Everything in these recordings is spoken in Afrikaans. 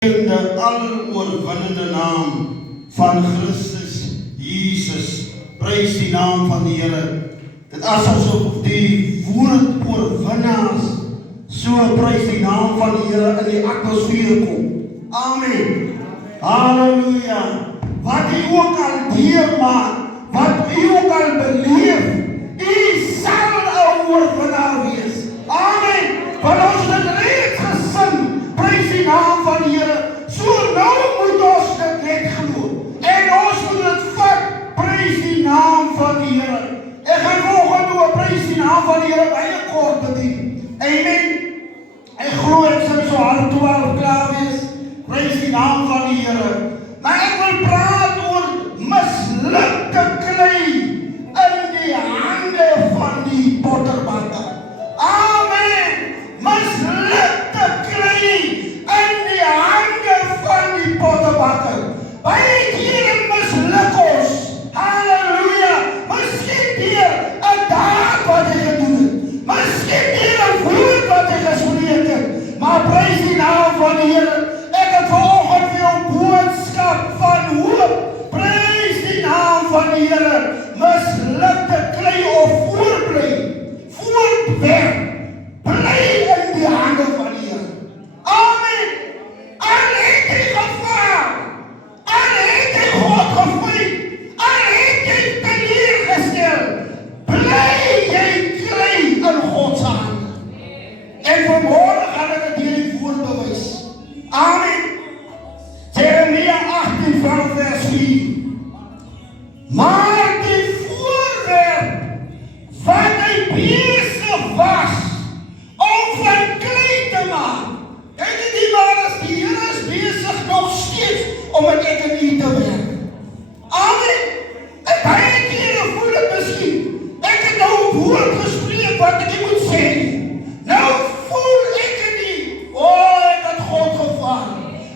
In de aloorwinnende naam van Christus Jesus. Prys die naam van die Here. Dit asof die woord oorwinnaars so prys die naam van die Here in die atmosfeer kom. Amen. Halleluja. Wat u ook al deurmaak, wat u ook al beleef, u sal 'n oorwinnaar wees. Amen. Want ons het reeds gesing. Prys die naam van die Here. So nou moet ons dit net glo. En ons moet dit vat. Prys die naam van die Here. Ek gaan vanoggend oor prys die naam van die Here baie kort bedien. Amen. Ek glo ek sal so half 12 klaar wees. Prys die naam van die Here. Maar ek wil praat oor mislukte klei in die hande van die potterbakker. Amen. Mislukte klei in die hande van die potterbakker. Baie kere misluk ons. Halleluja. Miskien deur 'n daad wat jy gedoen het. Miskien deur 'n woord wat jy gespreek het. Maar prys die naam van die Here. Ek het vanoggend vir jou boodskap van hoop. Prys die naam van die Here. Mislukte klei of voortbly. Voortwerk. Bly in die hande van die Here. Amen. Al het jy gevaar. Al het jy God gevind. Al het jy teleurgestel. Bly jy kry in God se hande. En vanmorgen gaan ek dit hierdie woord bewys. Amen. Jeremia 18 vanaf vers 4. Maar die voorwerp wat hy besig was om van klei te maak. Kyk dit nie maar as die Here is besig nog steeds om met ek en u te werk. Amen. En baie kere voel ek miskien, ek het nou 'n woord gespreek wat ek nie moet sê nie. Nou voel ek en nie, ek het God gevaar.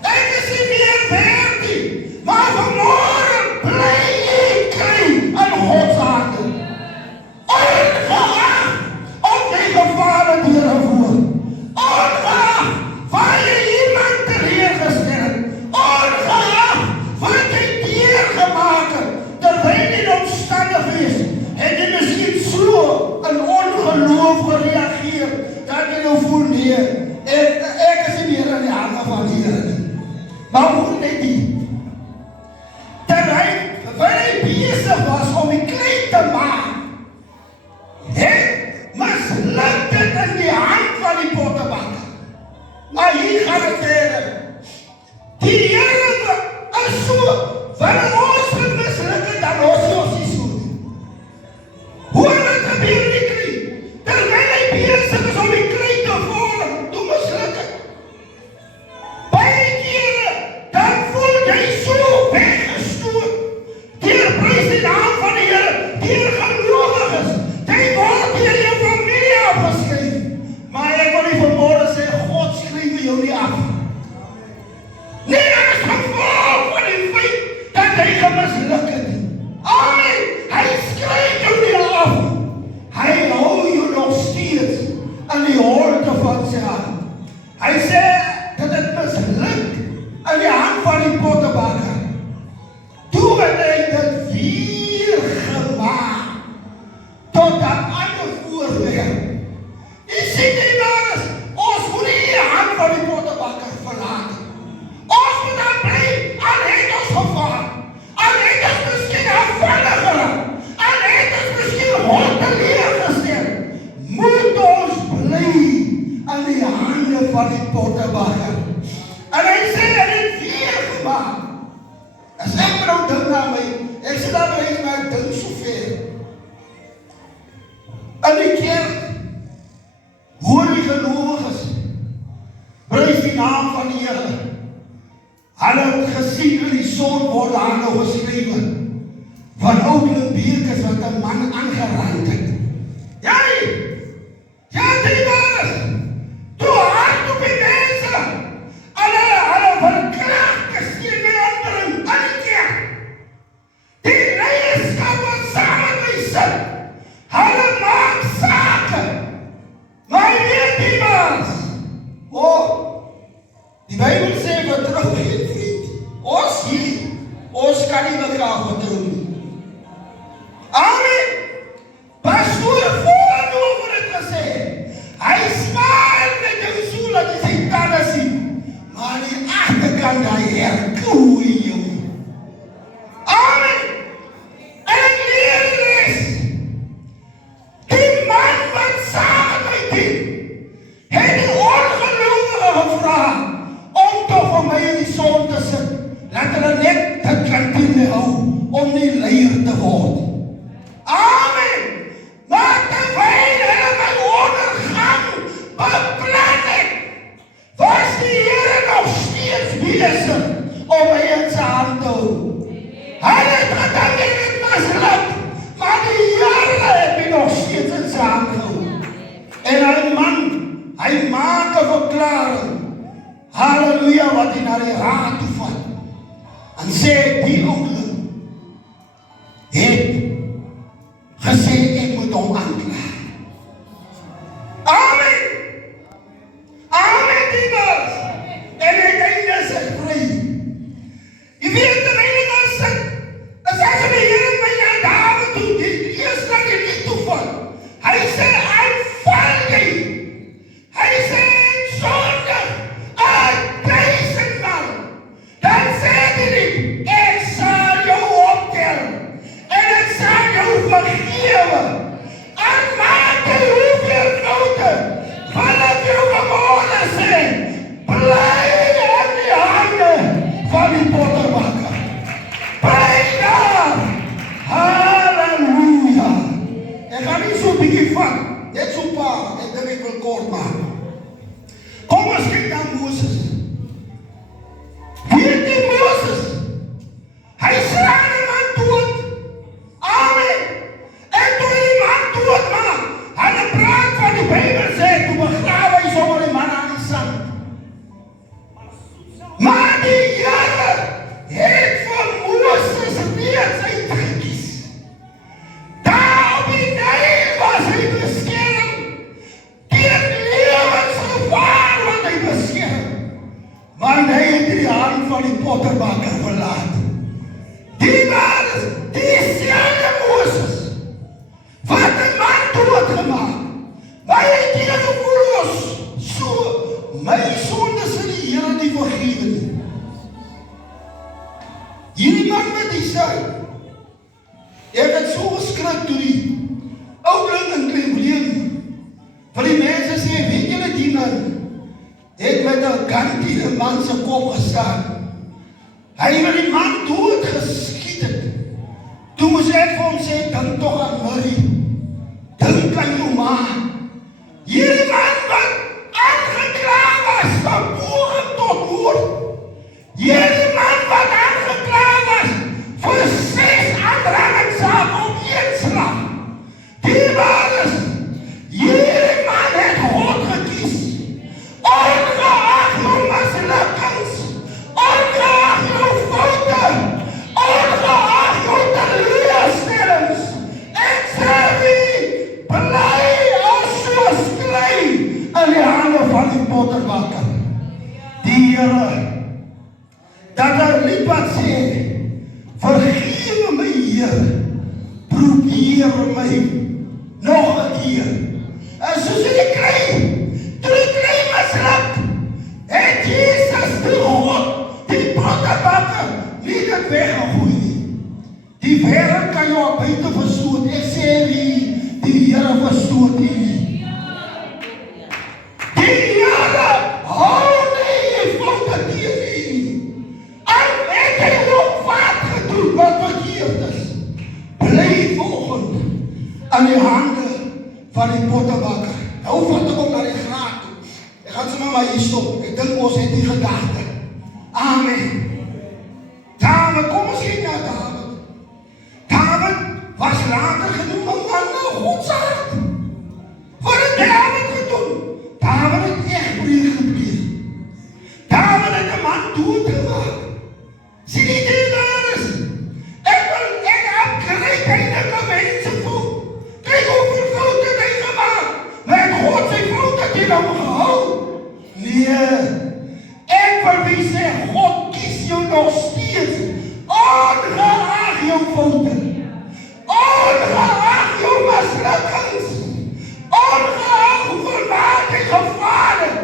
Ek is nie meer werd nie. Maar vanmorgen bly ek kry in God se hande. Ongeag of jy gevaar het deur 'n woord. Ongeag waar jy iemand teleurgestel het. Ongeag wat jy deurgemaak het. Terwyl jy in omstandig is, het jy miskien so in ongeloof gereageer, dat jy nou voel, nee, ek is nie meer in die hande van die Here nie. Maar hoe net die? Terwyl hy besig was om die klei te maak, misluk dit in die hand van die potterbakker. Maar hier gaan het verder. Die Here is so, wanneer ons het misluk het, dan ons nie so. Hoe het het gebeur in die klei? Terwyl hy besig is om die klei te vorm, toe misluk het. Baie kere, dan voel jy so weggestoot. Deur prys die naam van die Here, deur gelowiges. Jy word deur jou familie afgeskryf. Maar ek wil nie vanmorgen sê, God skryf jou nie af. Nee, dit is gevolg van die feit dat hy gemisluk het. Amen. Hy skryf jou nie af. Hy hou jou nog steeds in die holte van sy hand. Hy sê dat het misluk in die hand van die potterbakker. Toe het hy dit weer gemaak tot 'n ander voorwerp. Jy sien nie maar eens, ons moet nie die hand van die potterbakker verlaat. Ons moet daar bly, al het ons gevaar. Al het ons miskien afvallig geraak. Al het ons miskien God teleurgestel. Moet ons bly in die hande van die potterbakker. En hy sê, hy het weer gemaak. As ek nou dink na my, ek sê daar by my, ek dink so ver. In die kerk, hoor die gelowiges, prys die naam van die Here. Hulle het gesien in die son word daar nou geskrywe, van oudeling beekers wat 'n man aangeraak het. Jy! Ja, die was! Toe hard op die mense! Hulle verkracht gesteen met anderen aan die kerk. Die leierskap wat samen by sit. Hulle maak sake. Maar weet die was! Die Bybel sê, vertrouw kan daai herkou in jou. Amen. En ek leer les. Die man wat saam met my dien, het die ongelowige gevra om toch vir my in die son te sit, laat hulle net dit kantine hou om nie leier te word. Amen. Maar terwyl hulle my ondergang beplan het, was die Here nog steeds besig om my in sy hand te hou. Hy het gedink ek het misluk, maar die Here het my nog steeds in sy hand gehou. En hy maak 'n verklaring, halleluja, wat hy na die raad toe vat, en sê die oudeling het gesê ek moet hom aankla. Amen. Amen, diemers. En uiteindelik is hy vry. Jy weet, terwyl ek daar sit, dan sê sy die Here my na Dawid toe, die eerste na die lied toe val. Hy sê, aanval jy. Hy sê, sondig, 1000 maal. Dan sê die lied, ek sal jou optel, en ek sal jou vergewe. En maak jy hoeveel foute, van ek jou geboren sê, bly in die hande van die potterbakker. Bly daar. Halleluja. Ek gaan nie so bietjie vat, net so paar, ek dink ek wil kort maak. Kom ons kyk na Moses. Weet die Moses, hy slaan 'n man dood. Amen. En toe die man dood maak, hulle praat van die Bybel sê, toe begrawe hy sommer die man aan die sand. Maar die Here het vir Moses reeds uitgekies. Daar op die Nyl was hy beskerm teen lewensgevaar wat hy beskerm. Maar hy het die hand van die potterbakker verlaat. Die was dieselfde Moses wat 'n man doodgemaak. Maar hy het nie gevoel so, my sondes in die Here nie vergewe nie. Hierdie man met die sy, ek het so geskrik toe die oudeling in Cleveland, vir die mense sê, weet julle die man, het met 'n gun teen 'n man se kop gestaan. Hy het die man dood geskiet het. Toe moes ek vir hom sê, dink tog aan Murray, dink aan jou ma. Hierdie man wat aangekla was van poging tot moord. Hierdie man wat aangekla was vir 6 aanrangingsake op een slag. Die man is, hierdie man het God gekies. Ongeag jou mislukkings, ongeag jou foute, ongeag jou teleurstellings, en sê wie, bly as soos klei in die hande van die potterbakker. Die Here, dat hy liep wat sê, vergewe my Heer, probeer my nog 'n keer. En soos die klei, toe die klei misluk, het Jesus die God, die potterbakker, nie dit weggegooi nie. Die wêreld kan jou buite verstoot, ek sê die Here verstoot nie. Die Here hou nie die foute teen nie. En ek het ook wat gedoen wat verkeerd is. Bly volgend aan die hande van die potterbakker. Nou vat ek hom na die graad toe. Ek gaan sommer maar hier stop. Ek dink ons het die gedagte. Amen. David, kom ons kyk na David. David was later genoem 'n man na God se hart. Wat het David gedoen? David het egbreek gepleeg. David het 'n man doodgemaak. Sien die ding daar is? Ek heb gereedheid mense voel. Kyk hoeveel foute het hy gemaakt. Maar het God sy foute teen hom gehou? Nee. Ek wil wie sê, God kies jou nog steeds. Ongeag jou foute. Ongeag jou mislukkings. Ongeag hoeveel maat hy gevaar het.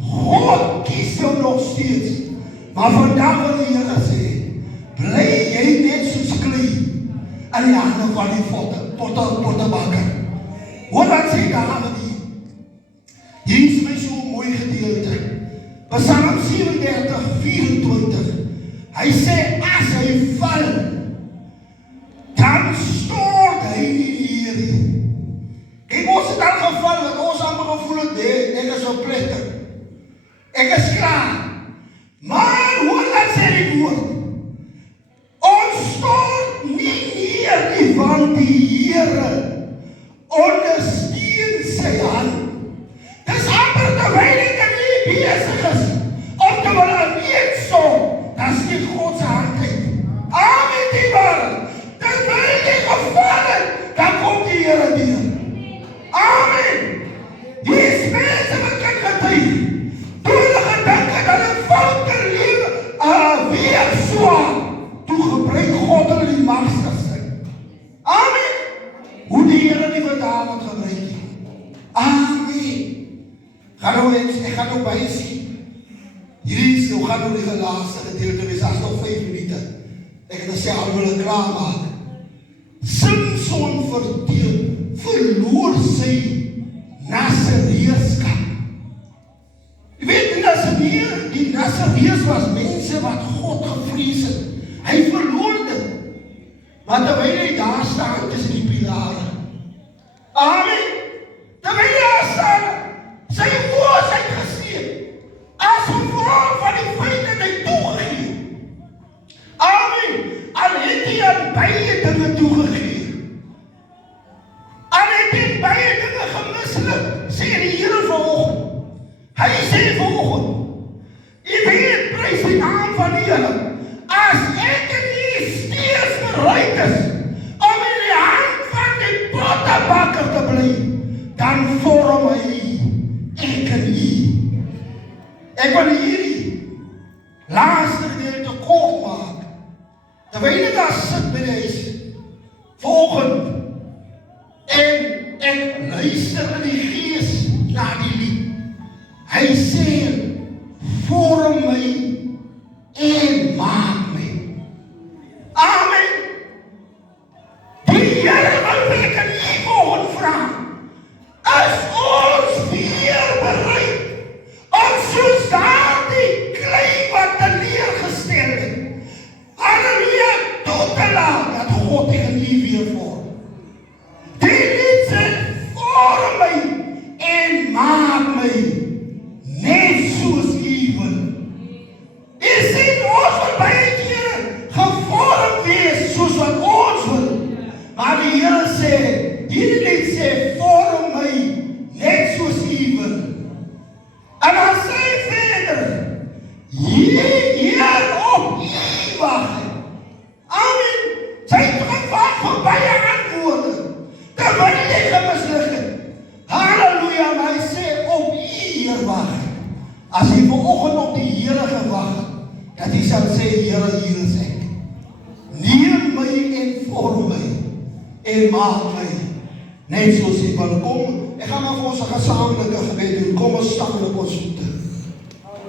God kies jou nog steeds. Maar vandag wil die Here sê, bly jy net soos klei in die hande van die pottebakker. Hoor wat sê Dawid hier? Hier is my so mooi gedeelte. Psalm 37:24. Hy sê, as hy val, dan stort hy nie die Here. Kijk, ons het al geval, dat ons allemaal gevoel het, ek is op pletter. Ek is klaar. Maar, hoor dat sê die woord? Ons stort nie neer nie, want die Here ondersteun sy hand. Dis amper terwyl ek nie bezig is, om te wil aaneenstorm, dat is nie God se hand uit. Amen die waarheid. Terwyl jy geval het, dan kom die Here deur. Amen. Hier is mense wat kan getuig. Toe hulle gedink het, hulle foute lewe, weer swaar. Toe gebruik God hulle die magtigste. Amen. Hoe die Here die vir Dawid gebruik. Amen. Ek gaan nou baie sien. Hierdie is, gaan nou die laaste gedeelte wees, as nog 5 minute. Ek het sê, al wil ek klaar maak. Samson verloor sy Nasareeskap. Jy weet, die Nasarees was mense wat God gevrees het. Hy verloor dit. Maar terwyl hy daar staan tussen die pilare. Amen. Terwyl hy daar staan, sy oë is uitgesteek. As gevolg van die feit dat hy toegegee. Amen. Al het hy aan baie dinge toegegee. Al het hy baie dinge gemislik, sê die Here vanoggend. Hy sê vanoggend, jy weet, prys die naam van die Here. As ek nie steeds bereid is om in die hand van die pottebakker te bly, dan vorm hy ek en jy. Ek wil hierdie laaste gedeelte kort maak. Terwyl ek daar sit by die huis, volgend, en ek luister in die gees na die lied. Hy sê, vorm my en maak my. Amen. Die Here wil ek en jy volgend vraag. Is ons weer bereid om soos daardie klei wat teleurgestel het, halleluja, toe te laat dat God tegen nie weer vorm. Die lied sê, vorm my en maak my net soos U wil. U sien, ons wil baie kere gevorm wees soos wat ons wil. Maar die Here sê, hierdie lied sê, vorm my net soos U wil. En dan sê hy verder, hier op U wag. Amen. Sy verwag vir baie antwoorde, terwyl jy gemislik het. Halleluja, maar hy sê, op U hier wag. As jy vanoggend op die Here gewag het, dat hy sal sê, Here, hier is ek. Neem my en vorm my, en maak my, net soos U wil. Kom, ek gaan maar vir ons 'n gesamentlike gebed doen. Kom ons staan op ons voete.